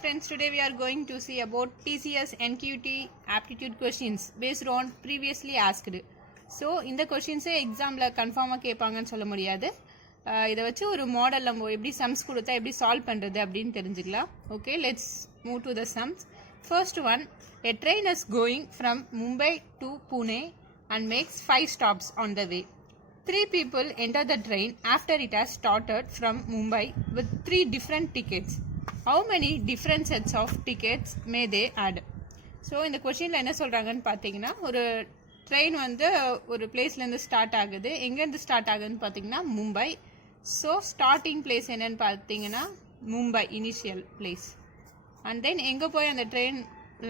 friends, today we are going to see about TCS NQT aptitude questions based on previously asked. So இந்த questions examல கன்ஃபார்மா கேட்பாங்கன்னு சொல்ல முடியாது. இத வச்சு ஒரு மாடல் நம்ம எப்படி sums கொடுத்தா எப்படி சால்வ் பண்றது அப்படினு தெரிஞ்சுக்கலாம். Okay, let's move to the sums. First one, a train is going from Mumbai to Pune and makes 5 stops on the way. 3 people enter the train after it has started from Mumbai with 3 different tickets. How many different sets of tickets may they add? So இந்த கொஸ்டின்ல என்ன சொல்றாங்கன்னு பாத்தீங்கன்னா ஒரு train வந்து ஒரு பிளேஸ்ல இருந்து ஸ்டார்ட் ஆகுது. எங்க இருந்து ஸ்டார்ட் ஆகுதுன்னு பாத்தீங்கன்னா மும்பை. ஸோ ஸ்டார்டிங் பிளேஸ் என்னன்னு பாத்தீங்கன்னா Mumbai initial place. And then எங்க போய் அந்த ட்ரெயின்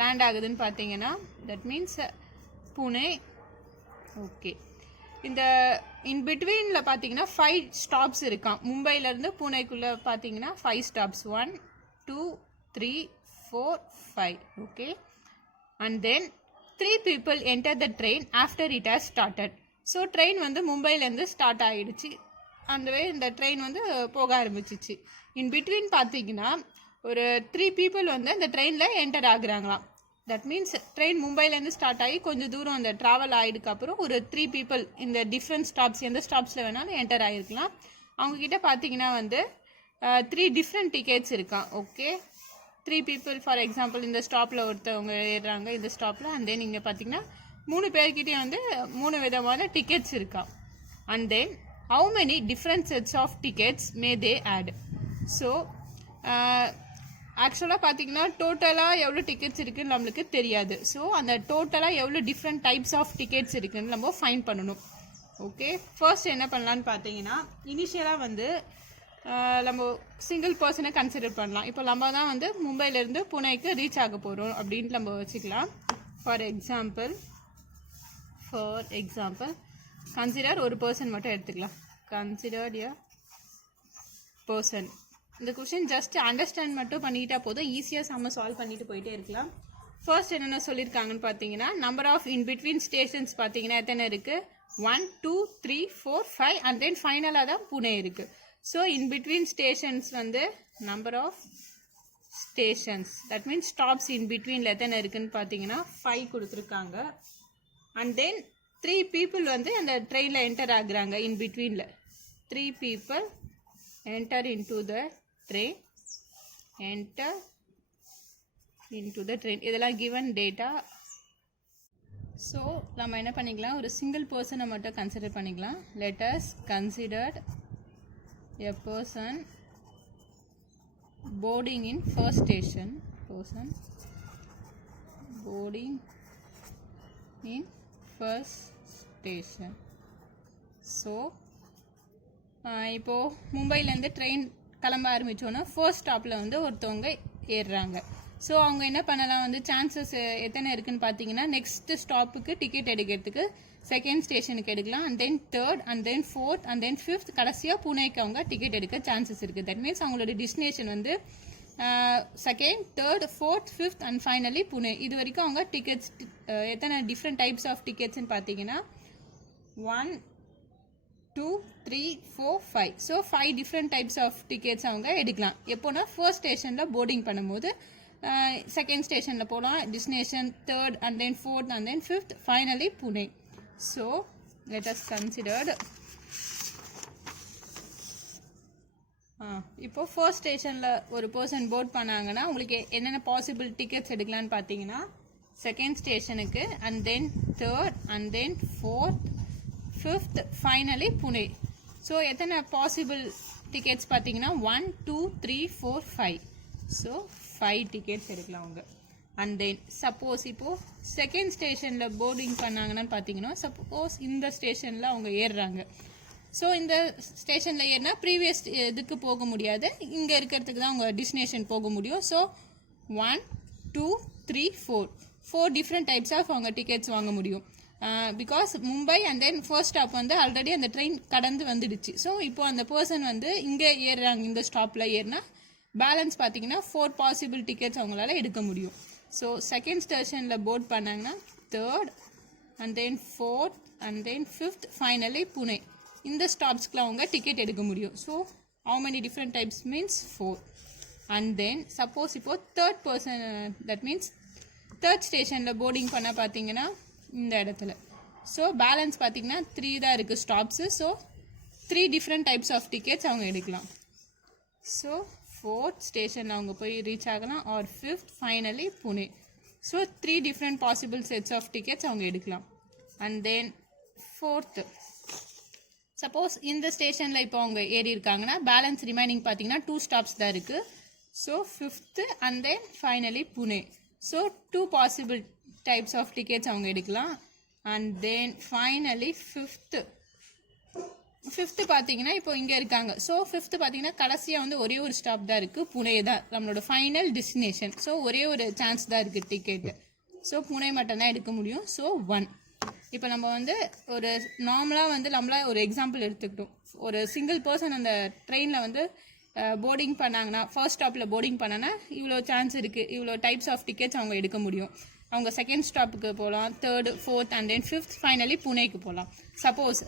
லேண்ட் ஆகுதுன்னு பாத்தீங்கன்னா தட் மீன்ஸ் புனே. ஓகே, இந்த இன் பிட்வீன்ல பாத்தீங்கன்னா 5 ஸ்டாப்ஸ் இருக்கான். மும்பைல இருந்து புனேக்குள்ள பாத்தீங்கன்னா 5 stops. 1 2 3 4 5. Okay, and then 3 people enter the train after it has started. So train வந்து மும்பைல இருந்து ஸ்டார்ட் ஆயிடுச்சு. அந்த வே இந்த ட்ரெயின் வந்து போக ஆரம்பிச்சிச்சு. இன் பிட்வீன் பார்த்தீங்கன்னா ஒரு 3 people வந்து அந்த ட்ரெயினில் என்டர் ஆகுறாங்களாம். தட் மீன்ஸ் ட்ரெயின் மும்பைலேருந்து ஸ்டார்ட் ஆகி கொஞ்சம் தூரம் அந்த ட்ராவல் ஆகிடுக்கப்புறம் ஒரு 3 people இந்த டிஃப்ரெண்ட் ஸ்டாப்ஸ் எந்த ஸ்டாப்ஸில் வேணாலும் என்டர் ஆகிருக்கலாம். அவங்கக்கிட்ட பார்த்தீங்கன்னா வந்து 3 different tickets இருக்கான். ஓகே, 3 people ஃபார் எக்ஸாம்பிள் இந்த ஸ்டாப்பில் ஒருத்தவங்க ஏறுறாங்க இந்த ஸ்டாப்பில். அண்ட் தென் இங்கே பார்த்தீங்கன்னா 3 பேர்கிட்டே வந்து 3 விதமான டிக்கெட்ஸ் இருக்கான். And then how many different sets of tickets may they add? So ஆக்சுவலாக பார்த்தீங்கன்னா டோட்டலாக எவ்வளோ டிக்கெட்ஸ் இருக்குன்னு நம்மளுக்கு தெரியாது. ஸோ அந்த டோட்டலாக எவ்வளோ டிஃப்ரெண்ட் டைப்ஸ் ஆஃப் டிக்கெட்ஸ் இருக்குன்னு நம்ம ஃபைண்ட் பண்ணணும். ஓகே, ஃபர்ஸ்ட் என்ன பண்ணலான்னு பார்த்தீங்கன்னா இனிஷியலாக வந்து நம்ம சிங்கிள் பர்சனை கன்சிடர் பண்ணலாம். இப்போ நம்ம தான் வந்து மும்பையிலேருந்து புனேக்கு ரீச் ஆக போகிறோம் அப்படின்ட்டு நம்ம வச்சுக்கலாம். ஃபார் எக்ஸாம்பிள் கன்சிடர் ஒரு பர்சன் மட்டும் எடுத்துக்கலாம். Consider a person. இந்த கொஸ்டின் ஜஸ்ட் அண்டர்ஸ்டாண்ட் மட்டும் பண்ணிக்கிட்டா போதும், ஈஸியாக நம்ம சால்வ் பண்ணிட்டு போயிட்டே இருக்கலாம். ஃபர்ஸ்ட் என்னென்ன சொல்லியிருக்காங்கன்னு பார்த்தீங்கன்னா number of in between stations பார்த்தீங்கன்னா எத்தனை இருக்குது? 1 2 3 4 5 அண்ட் தென் ஃபைனலாக தான் புனே இருக்குது. ஸோ இன் பிட்வீன் ஸ்டேஷன்ஸ் வந்து number of stations that means stops in பிட்வீனில் எத்தனை இருக்குன்னு பார்த்தீங்கன்னா 5 கொடுத்துருக்காங்க. அண்ட் தென் 3 people வந்து அந்த ட்ரெயினில் என்டர் ஆகுறாங்க. இன் பிட்வீனில் 3 people enter into the train. இதெல்லாம் given data. ஸோ நம்ம என்ன பண்ணிக்கலாம், ஒரு சிங்கிள் பர்சனை மட்டும் கன்சிடர் பண்ணிக்கலாம். let us consider a person boarding in first station. So இப்போது மும்பைலேருந்து ட்ரெயின் கிளம்ப ஆரம்பித்தோன்னா ஃபர்ஸ்ட் ஸ்டாப்பில் வந்து ஒருத்தவங்க ஏறுறாங்க. ஸோ அவங்க என்ன பண்ணலாம் வந்து சான்சஸ் எத்தனை இருக்குன்னு பார்த்தீங்கன்னா நெக்ஸ்ட் ஸ்டாப்புக்கு டிக்கெட் எடுக்கிறதுக்கு செகண்ட் ஸ்டேஷனுக்கு எடுக்கலாம். And then third and then fourth and then fifth கடைசியாக புனேக்கு அவங்க டிக்கெட் எடுக்க சான்சஸ் இருக்குது. தட் மீன்ஸ் அவங்களோட டெஸ்டினேஷன் வந்து second third fourth fifth and finally Pune. இது வரைக்கும் அவங்க டிக்கெட்ஸ் எத்தனை டிஃப்ரெண்ட் டைப்ஸ் ஆஃப் டிக்கெட்ஸ்ன்னு பார்த்தீங்கன்னா 1 2 3 4 5. So 5 different types of tickets அவங்க எடுக்கலாம். எப்போனா ஃபர்ஸ்ட் ஸ்டேஷனில் போர்டிங் பண்ணும்போது, செகண்ட் ஸ்டேஷனில் போகலாம் destination third and then fourth and then fifth finally Pune. So let us considered இப்போ ஃபர்ஸ்ட் ஸ்டேஷனில் ஒரு பர்சன் போர்ட் பண்ணாங்கன்னா உங்களுக்கு என்னென்ன பாசிபிள் டிக்கெட்ஸ் எடுக்கலான்னு பார்த்தீங்கன்னா செகண்ட் ஸ்டேஷனுக்கு and then third and then fourth fifth finally Pune. So எத்தனை பாசிபிள் டிக்கெட்ஸ் பார்த்தீங்கன்னா 1 2 3 4 5. ஸோ 5 டிக்கெட்ஸ் எடுக்கலாம் அவங்க. அண்ட் தென் சப்போஸ் இப்போது செகண்ட் ஸ்டேஷனில் போர்டிங் பண்ணாங்கன்னு பார்த்தீங்கன்னா சப்போஸ் இந்த ஸ்டேஷனில் அவங்க ஏறுறாங்க. ஸோ இந்த ஸ்டேஷனில் ஏறினா ப்ரீவியஸ் இதுக்கு போக முடியாது, இங்கே இருக்கிறதுக்கு தான் அவங்க டெஸ்டினேஷன் போக முடியும். ஸோ 1 2 3 4 டிஃப்ரெண்ட் டைப்ஸ் ஆஃப் அவங்க டிக்கெட்ஸ் வாங்க முடியும். Because Mumbai and then first stop வந்து ஆல்ரெடி அந்த ட்ரெயின் கடந்து வந்துடுச்சு. ஸோ இப்போ அந்த பர்சன் வந்து இங்கே ஏறுறாங்க, இந்த ஸ்டாப்பில் ஏறினா பேலன்ஸ் பார்த்தீங்கன்னா 4 பாசிபிள் டிக்கெட்ஸ் அவங்களால எடுக்க முடியும். ஸோ செகண்ட் ஸ்டேஷனில் போர்ட் பண்ணாங்கன்னா third and then fourth and then fifth finally Pune. இந்த ஸ்டாப்ஸ்க்குலாம் அவங்க டிக்கெட் எடுக்க முடியும். So how many different types means 4. And then suppose இப்போது third person that means third ஸ்டேஷனில் போர்டிங் பண்ண பார்த்தீங்கன்னா இந்த இடத்துல. ஸோ பேலன்ஸ் பார்த்தீங்கன்னா 3 தான் இருக்குது stops. So 3 different types of tickets அவங்க எடுக்கலாம். ஸோ 4th ஸ்டேஷன் அவங்க போய் ரீச் ஆகலாம் or 5th finally Pune. So 3 different possible sets of tickets அவங்க எடுக்கலாம். அண்ட் தென் 4th சப்போஸ் இந்த ஸ்டேஷனில் இப்போ அவங்க ஏறி இருக்காங்கன்னா பேலன்ஸ் ரிமைனிங் பார்த்தீங்கன்னா 2 ஸ்டாப்ஸ் தான் இருக்குது. So 5th and then finally Pune. So 2 possible types of tickets அவங்க எடுக்கலாம். அண்ட் தென் ஃபைனலி 5th பார்த்தீங்கன்னா இப்போ இங்கே இருக்காங்க. ஸோ 5th பார்த்தீங்கன்னா கடைசியாக வந்து ஒரே ஒரு ஸ்டாப் தான் இருக்குது, புனே தான் நம்மளோட ஃபைனல் டெஸ்டினேஷன். ஸோ ஒரே ஒரு சான்ஸ் தான் இருக்குது டிக்கெட்டு. ஸோ புனே மட்டும்தான் எடுக்க முடியும். ஸோ 1. இப்போ நம்ம வந்து ஒரு நார்மலாக வந்து நம்மளா ஒரு எக்ஸாம்பிள் எடுத்துக்கிட்டோம். ஒரு சிங்கிள் பர்சன் அந்த ட்ரெயினில் வந்து போர்டிங் பண்ணாங்கன்னா ஃபர்ஸ்ட் ஸ்டாப்பில் போர்டிங் பண்ணனா இவ்வளோ சான்ஸ் இருக்குது, இவ்வளோ டைப்ஸ் ஆஃப் டிக்கெட்ஸ் அவங்க எடுக்க முடியும். அவங்க செகண்ட் ஸ்டாப்புக்கு போகலாம், 3rd 4th and then 5th finally புனேக்கு போகலாம். சப்போஸ்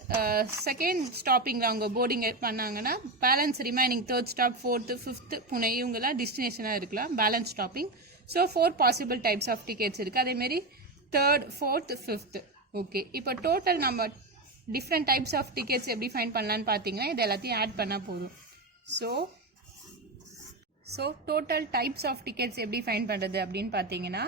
செகண்ட் ஸ்டாப்பிங்கில் அவங்க போர்டிங் பண்ணாங்கன்னா balance remaining 3rd stop 4th 5th Pune இவங்கெல்லாம் டெஸ்டினேஷனாக இருக்கலாம் balance stopping. So 4 possible types of tickets இருக்குது. அதேமாரி 3rd 4th 5th. ஓகே, இப்போ டோட்டல் நம்ம டிஃப்ரெண்ட் டைப்ஸ் ஆஃப் டிக்கெட்ஸ் எப்படி ஃபைண்ட் பண்ணலான்னு பார்த்தீங்கன்னா இது எல்லாத்தையும் ஆட் பண்ணால் போதும். So total types of tickets எப்படி ஃபைண்ட் பண்ணுறது அப்படின்னு பார்த்தீங்கன்னா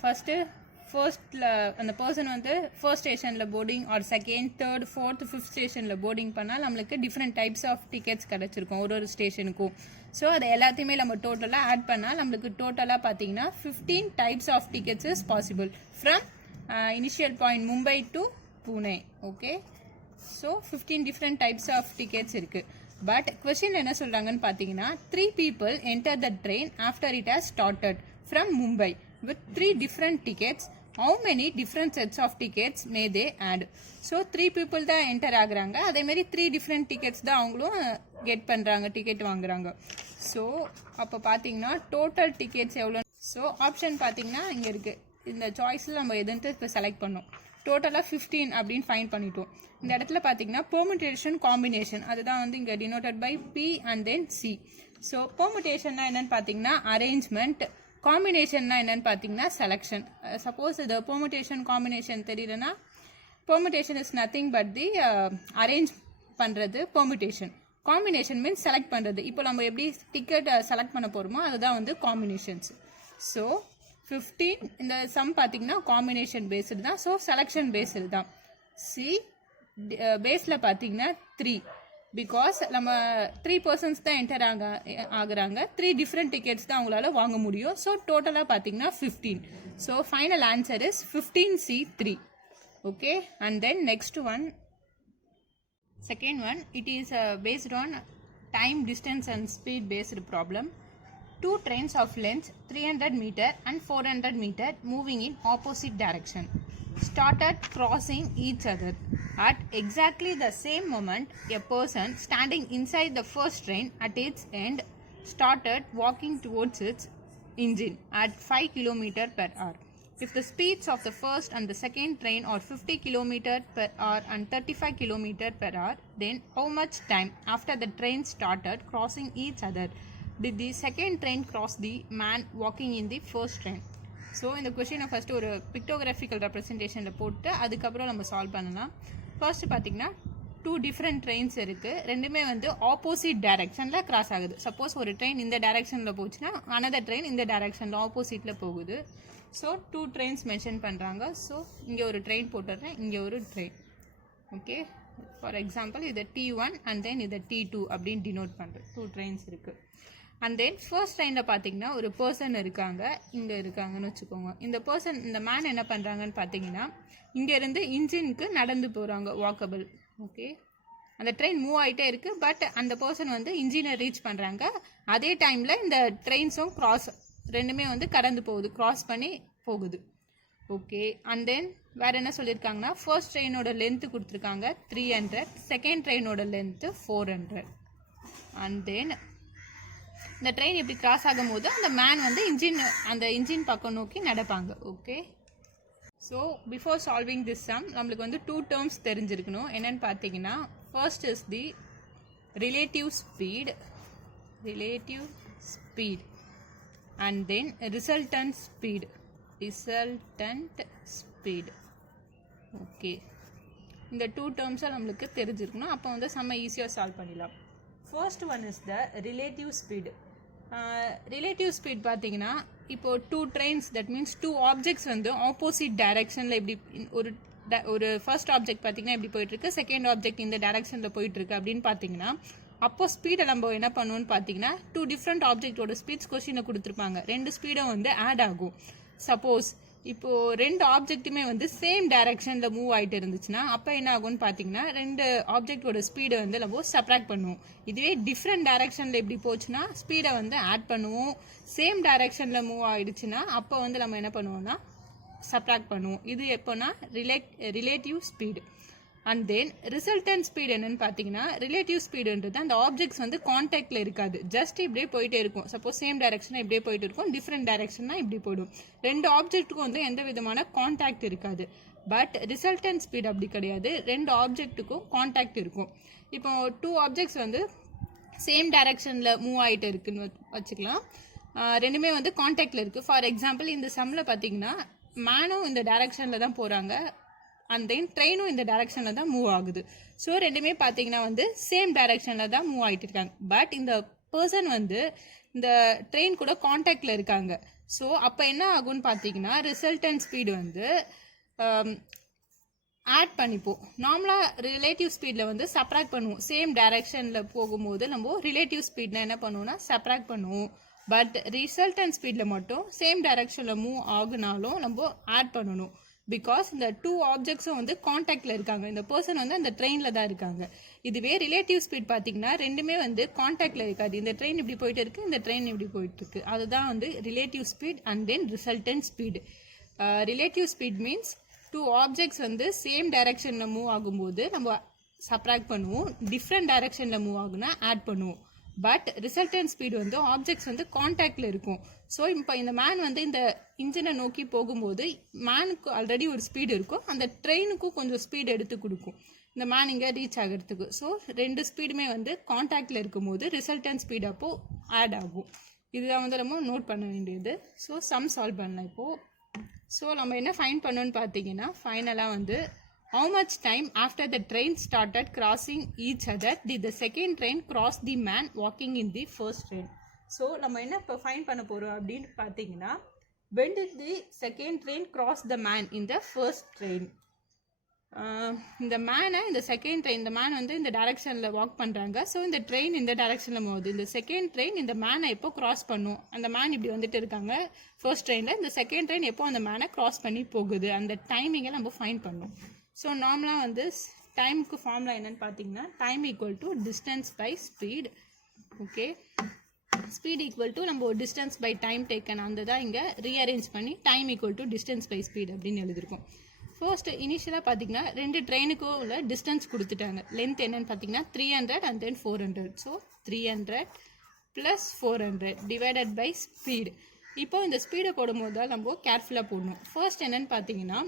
ஃபர்ஸ்ட்டில் அந்த பர்சன் வந்து ஃபர்ஸ்ட் ஸ்டேஷனில் boarding R second 3rd 4th 5th ஸ்டேஷனில் போர்டிங் பண்ணால் நம்மளுக்கு டிஃப்ரெண்ட் டைப்ஸ் ஆஃப் டிக்கெட்ஸ் கிடச்சிருக்கும் ஒரு ஸ்டேஷனுக்கும். ஸோ அதை எல்லாத்தையுமே நம்ம டோட்டலாக ஆட் பண்ணால் நம்மளுக்கு டோட்டலாக பார்த்தீங்கன்னா 15 types of tickets is possible from initial point Mumbai to Pune. Okay, so 15 different types of tickets இருக்குது. பட் கொஸ்டின் என்ன சொல்கிறாங்கன்னு பார்த்தீங்கன்னா 3 people enter the train after it has started from Mumbai with 3 different tickets. How many different sets of tickets may they add? So 3 people தான் enter ஆகுறாங்க, அதேமாரி 3 different tickets தான் அவங்களும் get பண்ணுறாங்க, டிக்கெட் வாங்குறாங்க. ஸோ அப்போ பார்த்தீங்கன்னா டோட்டல் டிக்கெட்ஸ் எவ்வளோ? ஸோ ஆப்ஷன் பார்த்தீங்கன்னா இங்கே இருக்குது. இந்த சாய்ஸில் நம்ம எதுன்ட்டு இப்போ செலக்ட் பண்ணோம். டோட்டலாக 15 அப்படின்னு ஃபைண்ட் பண்ணிட்டோம். இந்த இடத்துல பார்த்தீங்கன்னா பெர்முடேஷன் காம்பினேஷன் அதுதான் வந்து இங்கே denoted by P and then C. So பெர்முடேஷன்னா என்னன்னு பார்த்தீங்கன்னா அரேஞ்ச்மெண்ட், காம்பினேஷன்னா என்னன்னு பார்த்தீங்கன்னா செலெக்ஷன். சப்போஸ் இது பெர்முடேஷன் காம்பினேஷன் தெரியலனா permutation is nothing but the arrange பண்ணுறது பெர்முடேஷன். காம்பினேஷன் மீன்ஸ் செலக்ட் பண்ணுறது. இப்போ நம்ம எப்படி டிக்கெட் செலக்ட் பண்ண போகிறோமோ அதுதான் வந்து காம்பினேஷன்ஸ். ஸோ 15 இந்த சம் பார்த்தீங்கன்னா காம்பினேஷன் பேஸ்டு தான். ஸோ செலெக்ஷன் பேஸ்டு தான். சி பேஸில் பார்த்தீங்கன்னா 3 பிகாஸ் நம்ம 3 persons தான் என்டர் ஆகுறாங்க, 3 டிஃப்ரெண்ட் டிக்கெட்ஸ் தான் அவங்களால வாங்க முடியும். ஸோ டோட்டலாக பார்த்தீங்கன்னா 15. So final answer is 15C3. Okay, and then next one, second one, it is based on time distance and speed based problem. 2 trains of length 300 meter and 400 meter moving in opposite direction started crossing each other. At exactly the same moment, a person standing inside the first train at its end started walking towards its engine at 5 km per hour. If the speeds of the first and the second train are 50 km per hour and 35 km per hour, then how much time after the train started crossing each other did the second train cross the man walking in the first train? So இந்த கொஷினை first ஒரு பிக்டோகிராஃபிக்கல் ரெப்ரசன்டேஷனில் போட்டு அதுக்கப்புறம் நம்ம solve பண்ணலாம். First பார்த்தீங்கன்னா 2 different trains இருக்குது, ரெண்டுமே வந்து ஆப்போசிட் டைரக்ஷனில் கிராஸ் ஆகுது. சப்போஸ் ஒரு ட்ரெயின் இந்த டைரக்ஷனில் போச்சுன்னா அனதர் ட்ரெயின் இந்த டைரக்ஷனில் ஆப்போசிட்டில் போகுது. ஸோ 2 trains மென்ஷன் பண்ணுறாங்க. ஸோ இங்கே ஒரு ட்ரெயின் போட்டுடுறேன், இங்கே ஒரு ட்ரெயின். ஓகே, ஃபார் எக்ஸாம்பிள் இதை T1 அண்ட் தென் இதை T2 அப்படின்னு டினோட் பண்ணுறேன். 2 trains இருக்குது. அண்ட் தென் ஃபர்ஸ்ட் ட்ரெயினில் பார்த்தீங்கன்னா ஒரு பர்சன் இருக்காங்க, இங்கே இருக்காங்கன்னு வச்சுக்கோங்க. இந்த பர்சன் இந்த மேன் என்ன பண்ணுறாங்கன்னு பார்த்தீங்கன்னா இங்கேருந்து இன்ஜினுக்கு நடந்து போகிறாங்க, வாக்கபிள். ஓகே, அந்த ட்ரெயின் மூவ் ஆகிட்டே இருக்குது, பட் அந்த பர்சன் வந்து இன்ஜினை ரீச் பண்ணுறாங்க. அதே டைமில் இந்த ட்ரெயின்ஸும் ரெண்டுமே வந்து கடந்து போகுது, கிராஸ் பண்ணி போகுது. ஓகே, அண்ட் தென் வேறு என்ன சொல்லியிருக்காங்கன்னா ஃபர்ஸ்ட் ட்ரெயினோட லென்த்து கொடுத்துருக்காங்க 300, செகண்ட் ட்ரெயினோட லென்த்து 400. அண்ட் தென் இந்த ட்ரெயின் இப்படி கிராஸ் ஆகும்போது அந்த மேன் வந்து அந்த இன்ஜின் பக்கம் நோக்கி நடப்பாங்க. Okay, so before solving this sum நம்மளுக்கு வந்து 2 terms தெரிஞ்சிருக்கணும். என்னென்னு பார்த்தீங்கன்னா first is the relative speed speed and then resultant speed. Okay, இந்த 2 டேர்ம்ஸை நம்மளுக்கு தெரிஞ்சிருக்கணும். அப்போ வந்து செம்ம ஈஸியாக சால்வ் பண்ணிடலாம். First one is the relative speed. Relative speed பார்த்தீங்கன்னா இப்போ 2 ட்ரெயின்ஸ், தட் மீன்ஸ் 2 ஆப்ஜெக்ட்ஸ் வந்து ஆப்போசிட் டைரக்ஷனில் இப்படி ஒரு ஃபர்ஸ்ட் ஆப்ஜெக்ட் பார்த்தீங்கன்னா இப்படி போயிட்டுருக்கு, செகண்ட் ஆப்ஜெக்ட் இந்த டைரக்ஷனில் போயிட்டுருக்கு அப்படின்னு பார்த்தீங்கன்னா அப்போ ஸ்பீடை நம்ம என்ன பண்ணுவோம்னு பார்த்தீங்கன்னா 2 டிஃப்ரெண்ட் ஆப்ஜெக்டோட ஸ்பீட்ஸ் கொஸ்டினை கொடுத்துருப்பாங்க. 2 ஸ்பீடும் வந்து ஆட் ஆகும். சப்போஸ் இப்போ 2 ஆப்ஜெக்ட்டுமே வந்து சேம் டைரக்ஷனில் மூவ் ஆகிட்டு இருந்துச்சுன்னா அப்போ என்ன ஆகும்னு பார்த்தீங்கன்னா 2 ஆப்ஜெக்டோட ஸ்பீடை வந்து நம்ம சப்ராக்ட் பண்ணுவோம். இதுவே டிஃப்ரெண்ட் டைரக்ஷனில் எப்படி போச்சுன்னா ஸ்பீடை வந்து ஆட் பண்ணுவோம். சேம் டைரக்ஷனில் மூவ் ஆகிடுச்சுன்னா அப்போ வந்து நம்ம என்ன பண்ணுவோம்னா சப்ராக்ட் பண்ணுவோம். இது எப்போனா relative speed. And then resultant speed என்னன்னு பார்த்தீங்கன்னா ரிலேட்டிவ் ஸ்பீடுன்றது அந்த ஆப்ஜெக்ட்ஸ் வந்து கான்டாக்டில் இருக்காது, ஜஸ்ட் இப்படியே போயிட்டே இருக்கும். சப்போஸ் சேம் டைரக்ஷனாக இப்படியே போயிட்டு இருக்கும், டிஃப்ரெண்ட் டைரக்ஷன்னா இப்படி போயிடும். 2 ஆப்ஜெக்ட்டுக்கும் வந்து எந்த விதமான கான்டாக்ட் இருக்காது. பட் ரிசல்டன்ட் ஸ்பீடு அப்படி கிடையாது, 2 ஆப்ஜெக்ட்டுக்கும் கான்டாக்ட் இருக்கும். இப்போ 2 ஆப்ஜெக்ட்ஸ் வந்து சேம் டைரக்ஷனில் மூவ் ஆகிட்டு இருக்குன்னு வச்சுக்கலாம். ரெண்டுமே வந்து கான்டாக்டில் இருக்குது. ஃபார் எக்ஸாம்பிள் இந்த சம்மில் பார்த்தீங்கன்னா மேனும் இந்த டைரக்ஷனில் தான் போகிறாங்க, அண்ட் தென் ட்ரெயினும் இந்த டைரக்ஷனில் தான் மூவ் ஆகுது. ஸோ ரெண்டுமே பார்த்தீங்கன்னா வந்து சேம் டைரக்ஷனில் தான் மூவ் ஆகிட்டு இருக்காங்க. பட் இந்த பர்சன் வந்து இந்த ட்ரெயின் கூட கான்டாக்டில் இருக்காங்க. ஸோ அப்போ என்ன ஆகும்னு பார்த்தீங்கன்னா ரிசல்டன்ட் ஸ்பீடு வந்து ஆட் பண்ணிப்போம். நார்மலாக ரிலேட்டிவ் ஸ்பீடில் வந்து சப்ராக்ட் பண்ணுவோம். சேம் டைரக்ஷனில் போகும்போது நம்ம ரிலேட்டிவ் ஸ்பீடில் என்ன பண்ணுவோம்னா சப்ராக்ட் பண்ணுவோம். பட் ரிசல்டன்ட் ஸ்பீடில் மட்டும் சேம் டைரக்ஷனில் மூவ் ஆகுனாலும் நம்ம ஆட் பண்ணணும். பிகாஸ் இந்த 2 ஆப்ஜெக்ட்ஸும் வந்து கான்டாக்டில் இருக்காங்க, இந்த பர்சன் வந்து அந்த ட்ரெயினில் தான் இருக்காங்க. இதுவே ரிலேட்டிவ் ஸ்பீட் பார்த்தீங்கன்னா ரெண்டுமே வந்து கான்டாக்டில் இருக்காது. இந்த ட்ரெயின் இப்படி போயிட்டு இருக்கு, இந்த ட்ரெயின் இப்படி போயிட்டு இருக்கு. அதுதான் வந்து relative speed and then resultant speed. Relative speed means 2 objects வந்து சேம் டைரக்ஷனில் மூவ் ஆகும்போது நம்ம சப்ராக்ட் பண்ணுவோம், டிஃப்ரெண்ட் டைரக்ஷனில் மூவ் ஆகுனா ஆட் பண்ணுவோம். பட் ரிசல்டன்ட் ஸ்பீடு வந்து ஆப்ஜெக்ட்ஸ் வந்து கான்டாக்டில் இருக்கும். ஸோ இப்போ இந்த மேன் வந்து இந்த இன்ஜினை நோக்கி போகும்போது மேனுக்கு ஆல்ரெடி ஒரு ஸ்பீடு இருக்கும், அந்த ட்ரெயினுக்கும் கொஞ்சம் ஸ்பீடு எடுத்து கொடுக்கும் இந்த மேன் இங்கே ரீச் ஆகிறதுக்கு. ஸோ 2 ஸ்பீடுமே வந்து கான்டாக்டில் இருக்கும்போது ரிசல்டன்ட் ஸ்பீடு அப்போது ஆட் ஆகும். இதுதான் வந்து நம்ம நோட் பண்ண வேண்டியது. ஸோ சம் சால்வ் பண்ணலாம் இப்போது. ஸோ நம்ம என்ன ஃபைண்ட் பண்ணோன்னு பார்த்தீங்கன்னா ஃபைனலாக வந்து how much time after the train started crossing each other did the second train cross the man walking in the first train? So நம்ம என்ன இப்போ ஃபைண்ட் பண்ண போகிறோம் அப்படின்னு பார்த்தீங்கன்னா when did the second train cross the man in the first train? இந்த மேனை இந்த second train, இந்த மேன் வந்து இந்த டைரக்ஷனில் வாக் பண்ணுறாங்க. ஸோ இந்த ட்ரெயின் இந்த டைரக்ஷனில் போகுது. இந்த செகண்ட் ட்ரெயின் இந்த மேனை எப்போ கிராஸ் பண்ணும், அந்த மேன் இப்படி வந்துட்டு இருக்காங்க ஃபர்ஸ்ட் ட்ரெயினில், இந்த செகண்ட் ட்ரெயின் எப்போ அந்த மேனை கிராஸ் பண்ணி போகுது, அந்த டைமிங்கை நம்ம ஃபைண்ட் பண்ணோம். ஸோ நார்மலாக வந்து டைமுக்கு ஃபார்முலா என்னன்னு பார்த்தீங்கன்னா time equal to distance by speed. Okay, speed equal to நம்ம ஒரு டிஸ்டன்ஸ் பை டைம் டேக்கன், அந்த தான் இங்கே ரீஅரேஞ்ச் பண்ணி time equal to distance by speed அப்படின்னு எழுதிருக்கோம். ஃபர்ஸ்ட் இனிஷியலாக பார்த்தீங்கன்னா 2 ட்ரெயினுக்கும் உள்ள டிஸ்டன்ஸ் கொடுத்துட்டாங்க. லென்த் என்னன்னு பார்த்தீங்கன்னா 300 and then 400. So 300 + 400 divided by speed. இப்போ இந்த ஸ்பீடை போடும்போது தான் நம்ம கேர்ஃபுல்லாக போடணும். ஃபர்ஸ்ட் என்னன்னு பார்த்தீங்கன்னா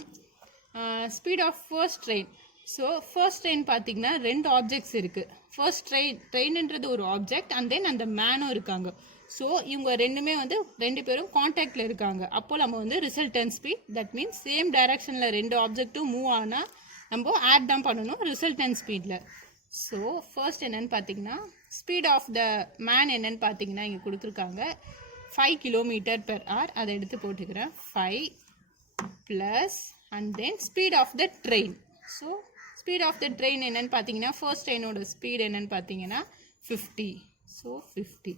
speed of first train. So first train பார்த்தீங்கன்னா 2 ஆப்ஜெக்ட்ஸ் இருக்குது. ஃபர்ஸ்ட் ட்ரெயின்ன்றது ஒரு ஆப்ஜெக்ட் அண்ட் தென் அந்த மேனும் இருக்காங்க. ஸோ இவங்க ரெண்டுமே வந்து 2 பேரும் கான்டாக்டில் இருக்காங்க. அப்போ நம்ம வந்து resultant speed, that means same டைரக்ஷனில் 2 ஆப்ஜெக்ட்டும் மூவ் ஆனால் நம்ம ஆட் தான் பண்ணணும் ரிசல்டன்ட் ஸ்பீடில். ஸோ ஃபர்ஸ்ட் என்னன்னு பார்த்தீங்கன்னா ஸ்பீட் ஆஃப் த மேன் என்னன்னு பார்த்தீங்கன்னா இங்கே கொடுத்துருக்காங்க 5 km/h. அதை எடுத்து போட்டுக்கிறேன் 5 + and then speed of the train. So speed of the train என்னன்னு பார்த்தீங்கன்னா ஃபர்ஸ்ட் ட்ரெயினோட ஸ்பீட் என்னன்னு பார்த்தீங்கன்னா 50. So 50.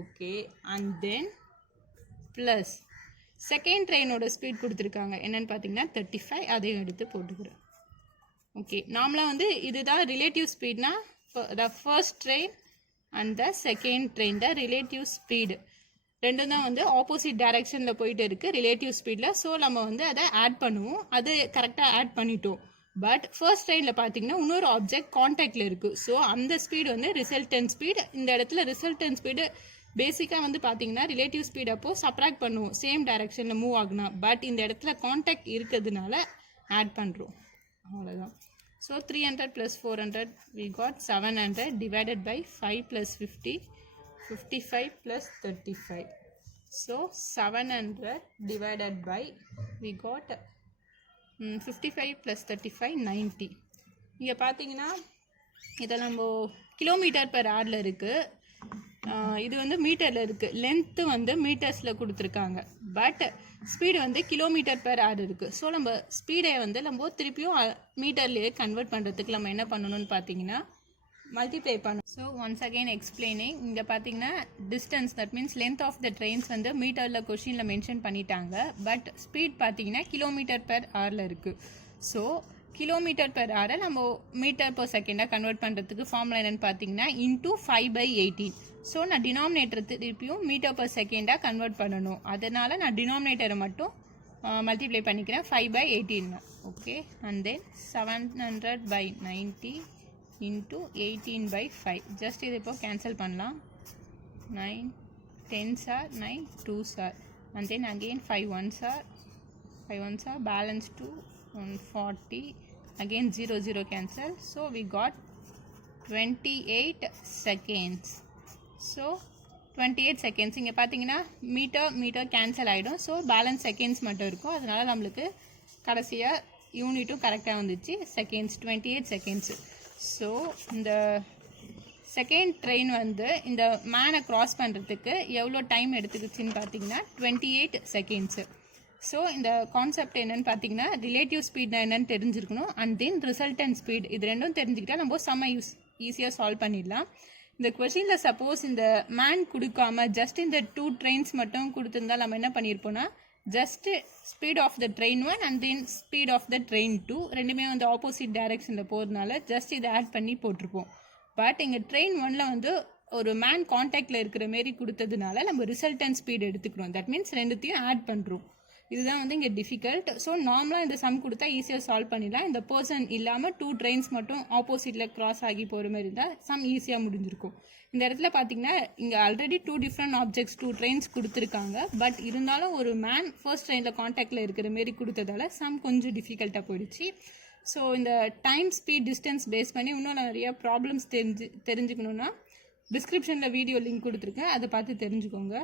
Okay, and then plus second ட்ரெயினோட ஸ்பீட் கொடுத்துருக்காங்க என்னன்னு பார்த்தீங்கன்னா 35. அதையும் எடுத்து போட்டுக்கிறேன். ஓகே, நார்மலாக வந்து இதுதான் ரிலேட்டிவ் ஸ்பீட்னா the first train and the second train the relative speed ரெண்டும் தான் வந்து ஆப்போசிட் டைரக்ஷனில் போயிட்டு இருக்குது ரிலேட்டிவ் ஸ்பீடில். ஸோ நம்ம வந்து அதை ஆட் பண்ணுவோம். அது கரெக்டாக ஆட் பண்ணிட்டோம். பட் ஃபர்ஸ்ட் ட்ரெயினில் பார்த்தீங்கன்னா இன்னொரு ஆப்ஜெக்ட் கான்டாக்டில் இருக்குது. ஸோ அந்த ஸ்பீடு வந்து ரிசல்டன்ட் ஸ்பீடு. இந்த இடத்துல ரிசல்டன்ட் ஸ்பீடு பேசிக்காக வந்து பார்த்தீங்கன்னா ரிலேட்டிவ் ஸ்பீட் அப்போது சப்ராக்ட் பண்ணுவோம் சேம் டைரக்ஷனில் மூவ் ஆகுனா. பட் இந்த இடத்துல கான்டாக்ட் இருக்கிறதுனால ஆட் பண்ணுறோம், அவ்வளோதான். So 300 + 400 we got 700 divided by 5 + 50 55 plus 35. So 700 divided by, we got 55 plus 35, 90. இங்கே பார்த்தீங்கன்னா இதை நம்ம கிலோமீட்டர் பெர் ஹவரில் இருக்குது, இது வந்து மீட்டரில் இருக்குது. லென்த்து வந்து மீட்டர்ஸில் கொடுத்துருக்காங்க, பட் ஸ்பீடு வந்து கிலோமீட்டர் பெர் ஹவர் இருக்குது. ஸோ நம்ம ஸ்பீடை வந்து நம்ம திருப்பியும் மீட்டர்லேயே கன்வெர்ட் பண்ணுறதுக்கு நம்ம என்ன பண்ணணும்னு பார்த்தீங்கன்னா மல்டிப்ளை பண்ணணும். ஸோ ஒன்ஸ் அகெயின் எக்ஸ்பிளைனிங், இங்கே பார்த்தீங்கன்னா distance, that means length of the trains வந்து மீட்டரில் கொஷினில் மென்ஷன் பண்ணிட்டாங்க, பட் ஸ்பீட் பார்த்தீங்கன்னா கிலோமீட்டர் பெர் ஹவரில் இருக்குது. ஸோ கிலோமீட்டர் பெர் ஹவரை நம்ம மீட்டர் per செகண்டாக கன்வெர்ட் பண்ணுறதுக்கு ஃபார்முலா என்னென்னு பார்த்தீங்கன்னா இன்டூ 5/18. ஸோ நான் டினாமினேட்டர் திருப்பியும் மீட்டர் per செகண்டாக கன்வெர்ட் பண்ணணும், அதனால் நான் டினாமினேட்டரை மட்டும் மல்டிப்ளை பண்ணிக்கிறேன் 5/18. Okay, and then 700/90 into 18/5. Just இது இப்போ கேன்சல் பண்ணலாம். 9 10s are 9 2s are, and then again 5 1s are balance 2 140, again 0 0 cancel. So we got 28 seconds. So 28 seconds. இங்கே பார்த்தீங்கன்னா மீட்டர் கேன்சல் ஆகிடும், ஸோ பேலன்ஸ் செகண்ட்ஸ் மட்டும் இருக்கும். அதனால நம்மளுக்கு கடைசியாக யூனிட்டும் கரெக்டாக வந்துச்சு, செகண்ட்ஸ் 28 செகண்ட்ஸு. ஸோ இந்த செகண்ட் ட்ரெயின் வந்து இந்த மேனை க்ராஸ் பண்ணுறதுக்கு எவ்வளோ டைம் எடுத்துக்கிச்சின்னு பார்த்தீங்கன்னா 28 செகண்ட்ஸு. ஸோ இந்த கான்செப்ட் என்னென்னு பார்த்தீங்கன்னா ரிலேட்டிவ் ஸ்பீட்னா என்னென்னு தெரிஞ்சிருக்கணும், அண்ட் தென் ரிசல்டன்ட் ஸ்பீட், இது ரெண்டும் தெரிஞ்சுக்கிட்டா நம்ம செம்ம ஈஸியாக சால்வ் பண்ணிடலாம். இந்த கொஷினில் சப்போஸ் இந்த மேன் கொடுக்காம ஜஸ்ட் இந்த 2 ட்ரெயின்ஸ் மட்டும் கொடுத்துருந்தா நம்ம என்ன பண்ணியிருப்போம்னா just speed of the train 1 and then speed of the train 2 ரெண்டுமே வந்து ஆப்போசிட் டைரக்ஷனில் போகிறதுனால ஜஸ்ட் இதை ஆட் பண்ணி போட்டிருப்போம். பட் இங்கே ட்ரெயின் 1ல் வந்து ஒரு மேன் கான்டாக்டில் இருக்கிற மாரி கொடுத்ததுனால நம்ம ரிசல்டன்ட் ஸ்பீட் எடுத்துக்கிறோம், தட் மீன்ஸ் ரெண்டுத்தையும் ஆட் பண்ணுறோம். இதுதான் வந்து இங்கே டிஃபிகல்ட். ஸோ நார்மலாக இந்த சம் கொடுத்தா ஈஸியாக சால்வ் பண்ணிடலாம். இந்த பர்சன் இல்லாமல் 2 ட்ரெயின்ஸ் மட்டும் ஆப்போசிட்டில் கிராஸ் ஆகி போகிற மாதிரி இருந்தால் சம் ஈஸியாக முடிஞ்சிருக்கும். இந்த இடத்துல பார்த்தீங்கன்னா இங்கே ஆல்ரெடி 2 டிஃப்ரெண்ட் ஆப்ஜெக்ட்ஸ் 2 ட்ரெயின்ஸ் கொடுத்துருக்காங்க, பட் இருந்தாலும் ஒரு மேன் ஃபர்ஸ்ட் ட்ரெயினில் கான்டாக்டில் இருக்கிற மாரி கொடுத்ததால சம் கொஞ்சம் டிஃபிகல்ட்டாக போயிடுச்சு. ஸோ இந்த டைம் ஸ்பீட் டிஸ்டன்ஸ் பேஸ் பண்ணி இன்னும் நிறைய ப்ராப்ளம்ஸ் தெரிஞ்சுக்கணுன்னா டிஸ்கிரிப்ஷனில் வீடியோ லிங்க் கொடுத்துருக்கேன், அதை பார்த்து தெரிஞ்சுக்கோங்க.